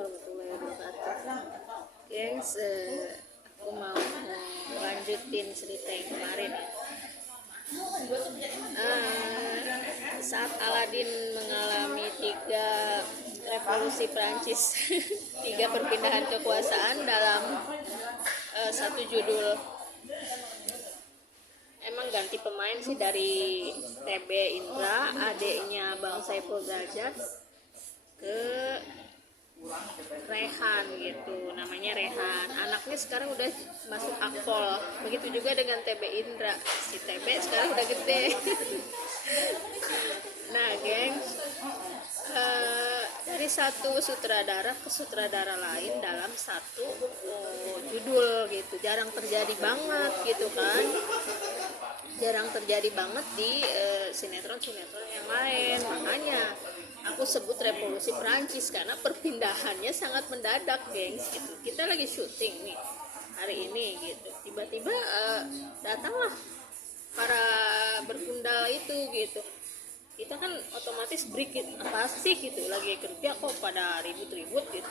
warahmatullahi wabarakatuh. Gengs, aku mau lanjutin cerita yang kemarin. Saat Aladin mengalami 3 revolusi Prancis, 3 perpindahan kekuasaan dalam satu judul. Emang ganti pemain sih dari TB Indra, adiknya Bang Saiful Derajat, ke Rehan gitu, namanya Rehan. Anaknya sekarang udah masuk akpol. Begitu juga dengan TB Indra, si TB sekarang udah gede. Nah, gengs, dari satu sutradara ke sutradara lain dalam satu judul gitu, jarang terjadi banget gitu kan. Jarang terjadi banget di sinetron-sinetron yang lain. Makanya aku sebut revolusi Prancis karena perpindahannya sangat mendadak, gengs gitu. Kita lagi syuting nih hari ini gitu, tiba-tiba datanglah para berpundal itu gitu. Kita kan otomatis break gitu, apa sih gitu, lagi kerja kok pada ribut-ribut gitu.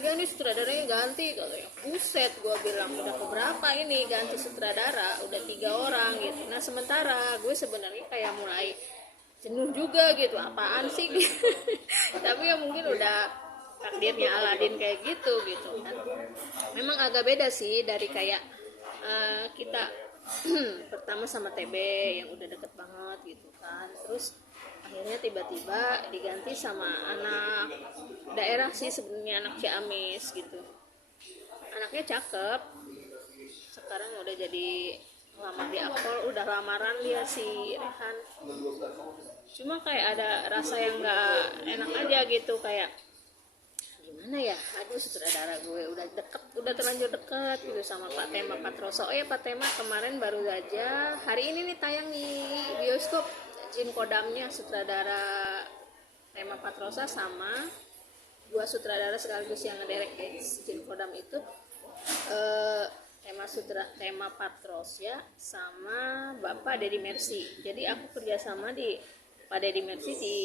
Ya ini sutradaranya ganti katanya. Buset, gua bilang udah keberapa ini ganti sutradara, udah 3 orang gitu. Nah sementara gue sebenarnya kayak mulai jenuh juga gitu, apaan sih gitu. Tapi ya mungkin udah takdirnya Aladin kayak gitu kan. Memang agak beda sih dari kayak kita pertama sama TB yang udah deket banget gitu kan. Terus akhirnya tiba-tiba diganti sama anak daerah sih, sebenarnya anak Ciamis gitu. Anaknya cakep, sekarang udah jadi lamar di akpol, udah lamaran dia si Rehan. Cuma kayak ada rasa yang nggak enak aja gitu, kayak gimana ya, aduh sutradara gue udah deket, udah terlanjur deket gitu sama Pak Tema Patroso. Oh ya, Pak Tema kemarin baru aja hari ini nih tayang di bioskop Jin Kodamnya, sutradara Tema Patrosa sama 2 sutradara sekaligus yang ngederek Jin Kodam itu Tema Patros ya, sama Bapak Deddy Mercy. Jadi aku kerjasama di Pak Deddy Mercy di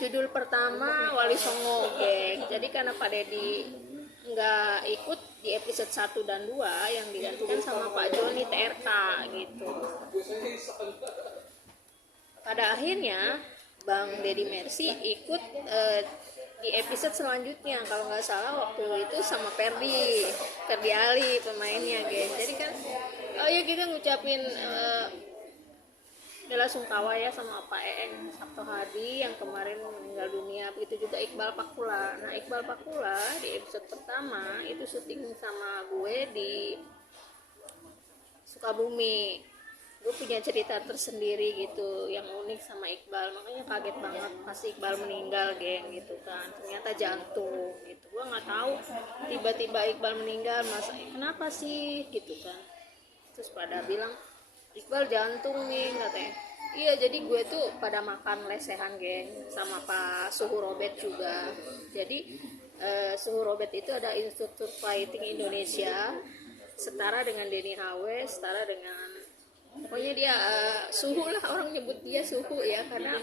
judul pertama Wali Songo, geng. Jadi karena Pak Deddy nggak ikut di episode 1 dan 2 yang digantikan sama Pak Joni TRK gitu. Pada akhirnya Bang Deddy Mercy ikut di episode selanjutnya, kalau nggak salah waktu itu sama Ferdi Ali pemainnya, geng. Jadi kan kita ngucapin bela sungkawa ya sama Pak Eeng Sabto Hadi yang kemarin meninggal dunia. Begitu juga Iqbal Pakula. Nah, Iqbal Pakula di episode pertama itu syuting sama gue di Sukabumi. Gue punya cerita tersendiri gitu yang unik sama Iqbal, makanya kaget banget pas Iqbal meninggal, geng gitu kan. Ternyata jantung gitu. Gue nggak tahu tiba-tiba Iqbal meninggal, masa kenapa sih gitu kan. Terus pada bilang Iqbal jantung nih katanya. Iya, jadi gue tuh pada makan lesehan, geng, sama Pak Suhu Robert juga. Jadi Suhu Robert itu ada instruktur fighting Indonesia, setara dengan Denny Hawe, setara dengan pokoknya dia Suhu lah, orang nyebut dia Suhu ya, karena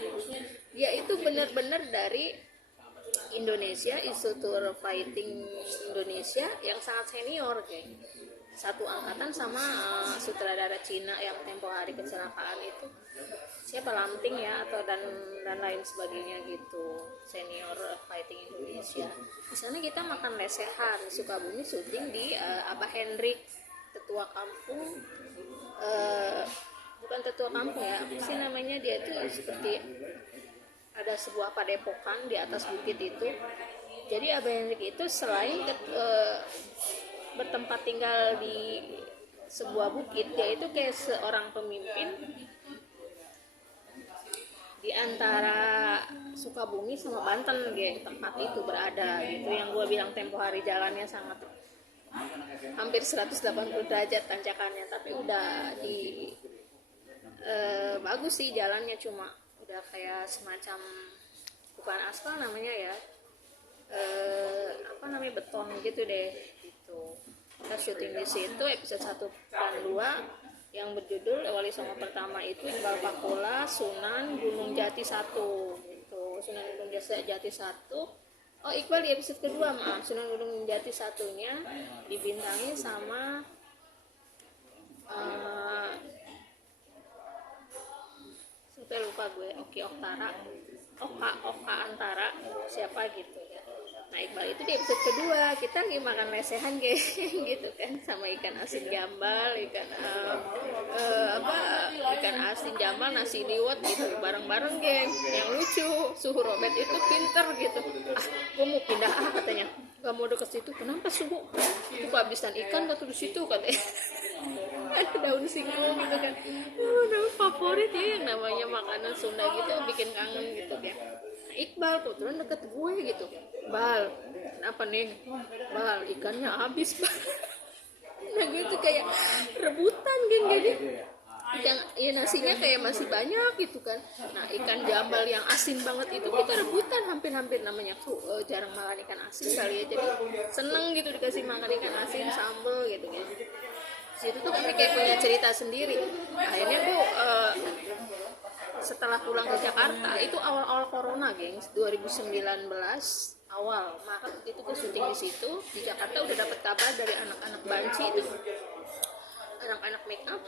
dia itu benar-benar dari Indonesia, instruktur fighting Indonesia yang sangat senior, geng. Satu angkatan sama sutradara Cina yang tempo hari kecelakaan itu, siapa, Lamting ya, atau dan lain sebagainya gitu, senior fighting Indonesia. Di sana kita makan lesehan. Sukabumi syuting di Abah Hendrik, tetua kampung, bukan tetua kampung ya, apa sih namanya, dia itu seperti ada sebuah padepokan di atas bukit itu. Jadi Abah Hendrik itu selain bertempat tinggal di sebuah bukit, dia itu kayak seorang pemimpin di antara Sukabumi sama Banten, geng. Tempat itu berada gitu, yang gue bilang tempo hari jalannya sangat hampir 180 derajat tanjakannya, tapi udah di bagus sih jalannya, cuma udah kayak semacam, bukan aspal namanya ya, beton gitu deh gitu. Kita syuting di situ episode 1 dan 2 yang berjudul Wali Songo pertama itu Iqbal Pakula, Sunan Gunung Jati 1 gitu. Sunan Gunung Jati 1 Oh, Iqbal di episode kedua, maaf, Sunan Gunung Jati satunya dibintangi sama saya lupa gue, Oki Oktara, Oka Antara, siapa gitu ya. Nah, Iqbal itu di episode kedua kita lagi makan lesehan geng gitu kan, sama ikan asin jambal, ikan ikan asin jambal, nasi liwet gitu bareng-bareng geng. Yang lucu, suhu Robert itu pinter gitu. Gue mau pindah katanya, gak mau deket situ. Kenapa suhu? Itu kehabisan ikan tuh di situ katanya. Ada daun singkong gitu kan, daun favorit ya, yang namanya makanan Sunda gitu bikin kangen gitu kan. Iqbal kebetulan deket gue gitu, Bal, kenapa nih Bal, ikannya habis Bal. Nah gue tuh kayak rebutan geng, jadi ikan ya nasinya kayak masih banyak gitu kan. Nah ikan jambal yang asin banget itu kita rebutan hampir-hampir, namanya tuh jarang makan ikan asin kali ya, jadi seneng gitu dikasih makan ikan asin sambel gitu kan. Situ tuh kami kayak punya cerita sendiri. Akhirnya tuh setelah pulang ke Jakarta, itu awal-awal corona gengs, 2019 awal Maret itu gue syuting di situ di Jakarta. Udah dapat kabar dari anak-anak Banci itu, anak-anak make up,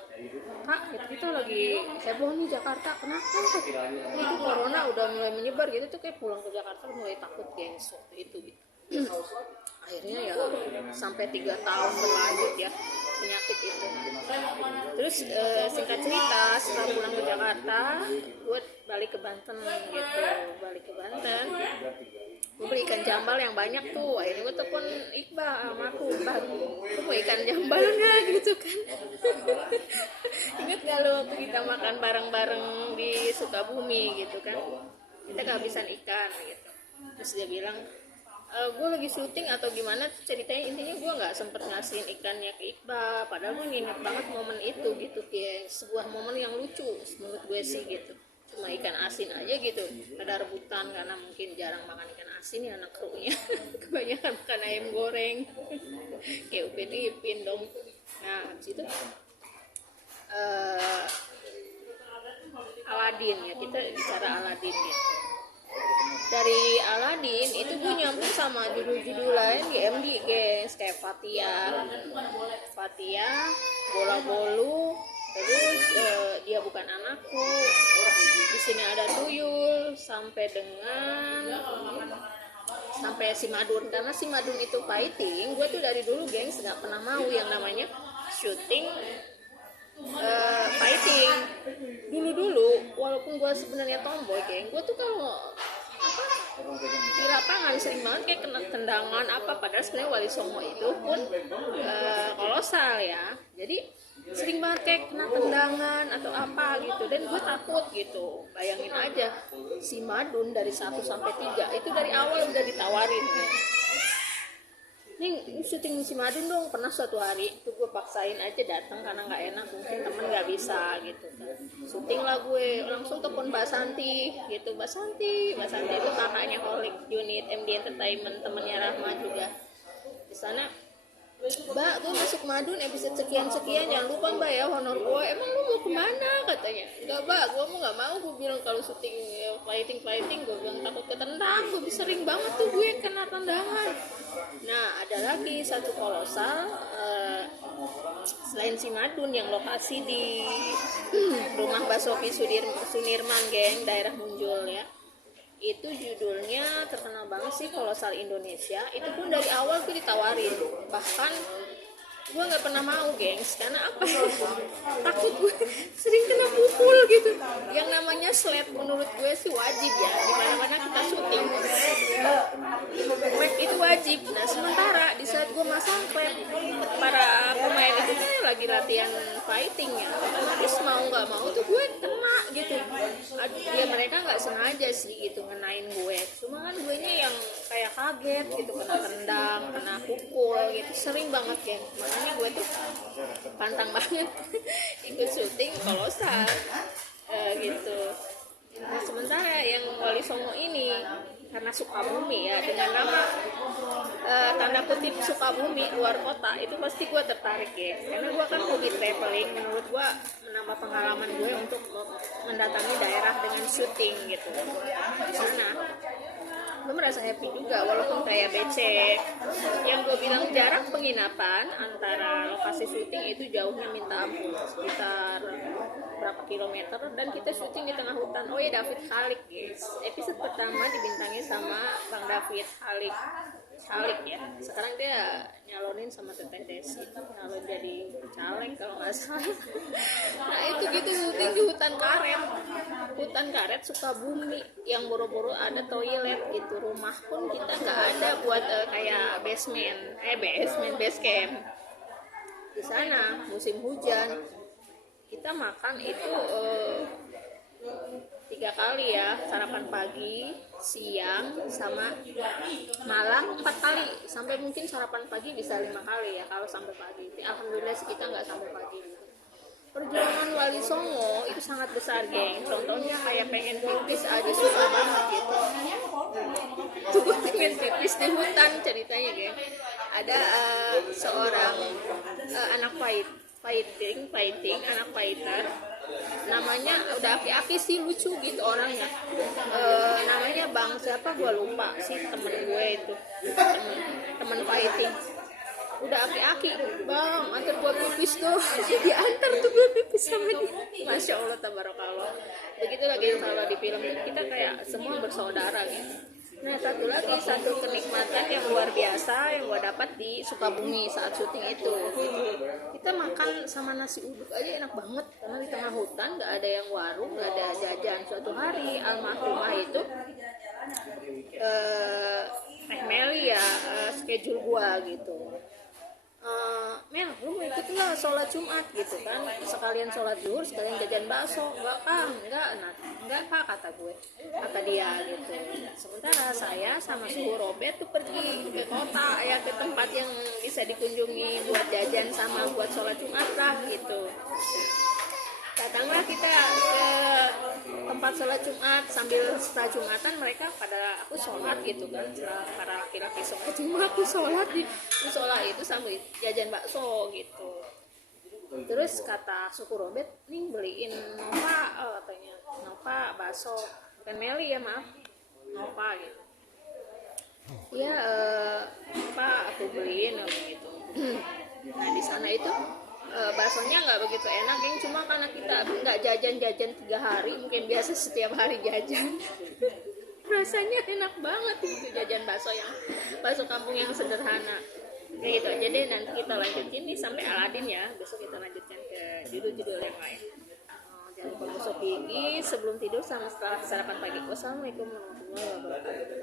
Kak kita lagi heboh nih Jakarta, kenapa itu corona udah mulai menyebar gitu. Tuh kayak pulang ke Jakarta mulai takut gengs waktu itu gitu. Akhirnya ya sampai 3 tahun berlanjut ya penyakit itu. Terus singkat cerita, setelah pulang ke Jakarta gue balik ke Banten gitu, gue beli ikan jambal yang banyak tuh. Akhirnya gue telepon Iqbal sama aku, Bang, lu mau ikan jambal nggak gitu kan. Ingat gak lo waktu kita makan bareng-bareng di Sukabumi gitu kan, kita kehabisan ikan gitu. Terus dia bilang, gue lagi syuting atau gimana ceritanya, intinya gue nggak sempet ngasihin ikannya ke Iqbal, padahal gue nginep banget momen itu gitu, kayak sebuah momen yang lucu menurut gue sih gitu. Cuma ikan asin aja gitu, ada rebutan karena mungkin jarang makan ikan asin ya anak krunya. Kebanyakan makan ayam goreng kayak Upin Ipin dong. Nah habis itu Aladin ya, kita bicara Aladin gitu. Dari Aladin itu gue nyambung sama judul-judul lain di MD guys, kayak Fatia, Bola Bolu, terus Dia Bukan Anakku, Di Sini Ada Tuyul, sampai Si Madun. Karena Si Madun itu fighting, gue tuh dari dulu gengs nggak pernah mau yang namanya syuting fighting. Dulu walaupun gue sebenarnya tomboy geng, gue tuh kalau di lapangan sering banget kayak kena tendangan apa, padahal sebenarnya Wali Songo itu pun kolosal ya, jadi sering banget kayak kena tendangan atau apa gitu, dan gue takut gitu. Bayangin aja Si Madun dari 1 sampai 3 itu dari awal udah ditawarin ya, nih syuting Si Madun dong. Pernah suatu hari itu gue paksain aja datang karena nggak enak, mungkin temen nggak bisa gitu kan. Syuting lah gue langsung telepon Mbak Santi gitu. Mbak Santi itu kakaknya Holik unit MD Entertainment, temennya Rahma juga di sana. Mbak, gue masuk Madun episode sekian-sekian, jangan lupa Mbak ya honor gue. Emang lu mau kemana katanya? Enggak Mbak, gue mau nggak mau. Gue bilang kalau syuting fighting, gue bilang takut ketendang. Gue sering banget tuh gue kena tendangan. Nah ada lagi satu kolosal selain Si Madun yang lokasi di rumah Basoki Sunirman geng, daerah Munjul ya. Itu judulnya terkenal banget sih, Kolosal Indonesia. Itu pun dari awal tuh ditawarin, bahkan gue nggak pernah mau gengs, karena apa, takut gue sering kena pukul gitu. Yang namanya slap menurut gue sih wajib ya, dimana-mana kita syuting slap itu wajib. Nah sementara di saat gue masang slap, para pemain itu kan lagi latihan fighting ya, otomatis mau nggak mau tuh gue kena gitu. Ya mereka nggak sengaja sih gitu ngenain gue, cuma kan gue nya yang kayak kaget gitu, kena tendang, kena pukul gitu, sering banget ya. Makanya gue tuh pantang banget ikut syuting kolosal gitu. Nah sementara yang Wali Songo ini karena Sukabumi ya, dengan nama tanda kutip Sukabumi luar kota, itu pasti gue tertarik ya, karena gue kan hobi traveling. Menurut gue menambah pengalaman gue untuk mendatangi daerah dengan syuting gitu di sana. Gue merasa happy juga walaupun kayak becek. Yang gue bilang jarak penginapan antara lokasi syuting itu jauhnya minta ampun, sekitar berapa kilometer, dan kita syuting di tengah hutan. Oh ya, David Halik guys, episode pertama dibintangi sama Bang David Halik ya. Sekarang dia nyalonin sama Teteh Desi, nyalon jadi caleg kalau nggak salah. Nah itu gitu, syuting di hutan karet Sukabumi, yang boro-boro ada toilet gitu. Rumah pun kita nggak ada buat kayak base camp. Di sana musim hujan, kita makan itu 3 kali ya, sarapan pagi, siang, sama malam 4 kali, sampai mungkin sarapan pagi bisa 5 kali ya kalau sampai pagi. Alhamdulillah sih kita nggak sampai pagi. Perjuangan Wali Songo itu sangat besar geng, contohnya kayak pengen pipis aja susah banget gitu. Tuh pengen pipis di hutan ceritanya geng. Ada seorang anak fighting anak fighter, namanya udah aki-aki sih, lucu gitu orangnya. Namanya Bang siapa gue lupa sih, temen gue itu, temen fighting, udah aki-aki, Bang antar gue pipis tuh. Diantar tuh gue pipis sama dia. Masya Allah tabarakallah. Begitu lagi kalau di film kita kayak semua bersaudara gitu. Nah satu kenikmatan yang luar biasa yang gue dapat di Sukabumi saat syuting itu, kita makan sama nasi uduk aja enak banget karena di tengah hutan, nggak ada yang warung, nggak ada jajan. Suatu hari almarhumah itu Meli ya schedule gua gitu, Mel, lu mau ikut nggak sholat Jumat gitu kan, sekalian sholat zuhur sekalian jajan bakso. Enggak kak, kata dia gitu. Sementara saya sama suhu Robert tuh pergi ke kota ya, ke tempat yang bisa dikunjungi buat jajan sama buat sholat Jumat lah gitu. Datanglah kita ke tempat sholat Jumat, sambil setelah Jumatan mereka pada aku sholat gitu kan, setelah para laki-laki sholat Jumat aku sholat di musola itu sambil jajan bakso gitu. Terus kata suku Robert, nih beliin Nova, katanya Nova bakso, bukan Meli ya maaf, Nova gitu. Ya Pak aku beliin gitu. Nah di sana itu baksonya nggak begitu enak geng, cuma karena kita nggak jajan 3 hari, mungkin biasa setiap hari jajan. Rasanya enak banget itu jajan bakso kampung yang sederhana kayak gitu. Jadi nanti kita lanjutin nih sampai Aladin ya, besok kita lanjutkan ke judul-judul yang lain. Jangan lupa gosok gigi sebelum tidur sama setelah sarapan pagi. Wassalamualaikum warahmatullahi wabarakatuh.